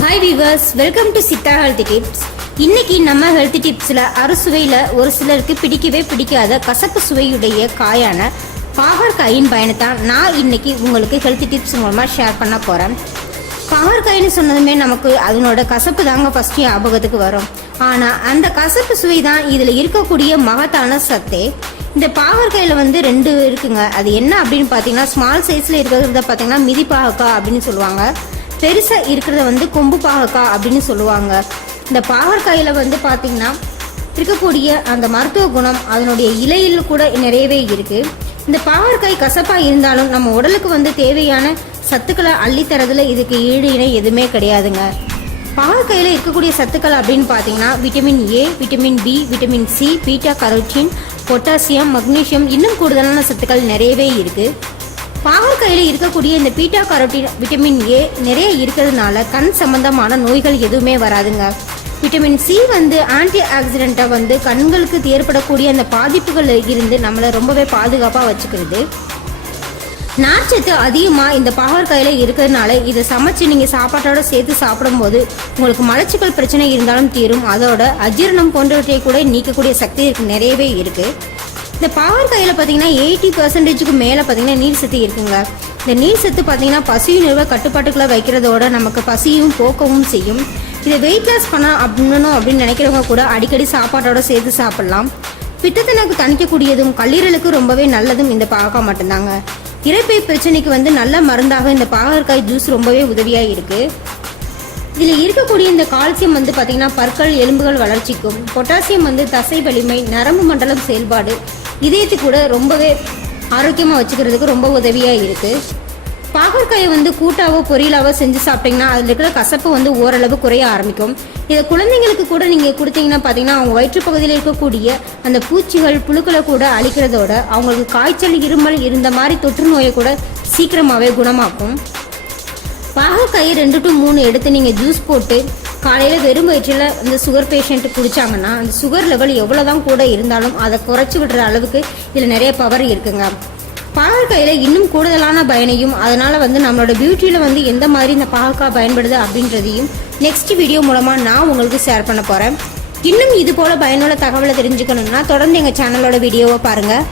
Hi viewers, welcome to Siddha health tips. இன்னைக்கு நம்ம health டிப்ஸில் அறுசுவையில் ஒரு சிலருக்கு பிடிக்கவே பிடிக்காத கசப்பு சுவையுடைய காயான பாகற்காயின் பயணத்தான் நான் இன்னைக்கு உங்களுக்கு ஹெல்த் டிப்ஸ் மூலமாக ஷேர் பண்ண போகிறேன். பாகற்காயின்னு சொன்னதுமே நமக்கு அதனோட கசப்பு தாங்க ஃபஸ்ட்டு ஞாபகத்துக்கு வரும். ஆனால் அந்த கசப்பு சுவை தான் இதில் இருக்கக்கூடிய மகத்தான சத்தே. இந்த பாகற்காயில் வந்து ரெண்டு இருக்குங்க. அது என்ன அப்படின்னு பார்த்தீங்கன்னா, ஸ்மால் சைஸில் இருக்கிறத பார்த்தீங்கன்னா மிதி பாகக்காய் அப்படின்னு சொல்லுவாங்க. பெருசாக இருக்கிறத வந்து கொம்பு பாகக்காய் அப்படின்னு சொல்லுவாங்க. இந்த பாகற்காயில் வந்து பார்த்திங்கன்னா இருக்கக்கூடிய அந்த மருத்துவ குணம் அதனுடைய இலையில் கூட நிறையவே இருக்குது. இந்த பாகற்காய் கசப்பாக இருந்தாலும் நம்ம உடலுக்கு வந்து தேவையான சத்துக்களை அள்ளித்தரதுல இதுக்கு ஈடு இணை எதுவுமே கிடையாதுங்க. பாகற்காயில் இருக்கக்கூடிய சத்துக்கள் அப்படின்னு பார்த்தீங்கன்னா vitamin A, vitamin B, vitamin C, beta carotene, potassium, magnesium, இன்னும் கூடுதலான சத்துக்கள் நிறையவே இருக்குது. பாகற்காயில் இருக்கக்கூடிய இந்த பீட்டா கரோட்டின், விட்டமின் ஏ நிறைய இருக்கிறதுனால கண் சம்பந்தமான நோய்கள் எதுவுமே வராதுங்க. விட்டமின் சி வந்து ஆன்டி ஆக்சிடென்ட்டாக வந்து கண்களுக்கு ஏற்படக்கூடிய அந்த பாதிப்புகளில் இருந்து நம்மளை ரொம்பவே பாதுகாப்பாக வச்சுக்கிறது. நார்ச்சத்து அதிகமாக இந்த பாகற்காயில் இருக்கிறதுனால இதை சமைச்சு நீங்கள் சாப்பாட்டோட சேர்த்து சாப்பிடும்போது உங்களுக்கு மலச்சிக்கல் பிரச்சனை இருந்தாலும் தீரும். அதோட அஜீரணம் போன்றவற்றை கூட நீக்கக்கூடிய சக்தி நிறையவே இருக்குது. இந்த பாகற்காயில் பார்த்தீங்கன்னா 80% மேலே பார்த்தீங்கன்னா நீர் சத்து இருக்குங்க. இந்த நீர் சத்து பார்த்தீங்கன்னா பசியுணர்வை கட்டுப்பாட்டுக்குள்ளே வைக்கிறதோட நமக்கு பசியும் போக்கவும் செய்யும். இதை வெயிட் லாஸ் அப்படின்னு நினைக்கிறவங்க கூட அடிக்கடி சாப்பாட்டோட சேர்த்து சாப்பிடலாம். பித்தத்தினக்கு தணிக்கக்கூடியதும் கல்லீரலுக்கு ரொம்பவே நல்லதும் இந்த பாகற்காய் மட்டும்தாங்க. இரைப்பை பிரச்சனைக்கு வந்து நல்ல மருந்தாக இந்த பாகற்காய் ஜூஸ் ரொம்பவே உதவியாக இருக்குது. இதில் இருக்கக்கூடிய இந்த கால்சியம் வந்து பார்த்திங்கன்னா பற்கள், எலும்புகள் வளர்ச்சிக்கும், பொட்டாசியம் வந்து தசை வலிமை, நரம்பு மண்டலம் செயல்பாடு, இதயத்துக்கு கூட ரொம்பவே ஆரோக்கியமாக வச்சுக்கிறதுக்கு ரொம்ப உதவியாக இருக்குது. பாகற்காயை வந்து கூட்டாவோ பொரியலாவோ செஞ்சு சாப்பிட்டிங்கன்னா அதில் இருக்கிற கசப்பு வந்து ஓரளவு குறைய ஆரம்பிக்கும். இதை குழந்தைங்களுக்கு கூட நீங்கள் கொடுத்தீங்கன்னா பார்த்தீங்கன்னா அவங்க வயிற்று பகுதியில் இருக்கக்கூடிய அந்த பூச்சிகள், புழுக்களை கூட அழிக்கிறதோட அவங்களுக்கு காய்ச்சல், இருமல் இருந்த மாதிரி தொற்று நோயை கூட சீக்கிரமாகவே குணமாக்கும். பாகற்காயை 2 to 3 எடுத்து நீங்கள் ஜூஸ் போட்டு காலையில் வெறும் வயிற்றில் இந்த சுகர் பேஷண்ட்டு குடித்தாங்கன்னா அந்த சுகர் லெவல் எவ்வளோதான் கூட இருந்தாலும் அதை குறைச்சி விடுற அளவுக்கு இதில் நிறைய பவர் இருக்குங்க. பாகற்காயில் இன்னும் கூடுதலான பயனையும் அதனால் வந்து நம்மளோட பியூட்டியில் வந்து எந்த மாதிரி இந்த பாகற்காய் பயன்படுது அப்படின்றதையும் நெக்ஸ்ட் வீடியோ மூலமாக நான் உங்களுக்கு ஷேர் பண்ண போகிறேன். இன்னும் இது போல் பயனுள்ள தகவலை தெரிஞ்சுக்கணும்னா தொடர்ந்து எங்கள் சேனலோட வீடியோவை பாருங்கள்.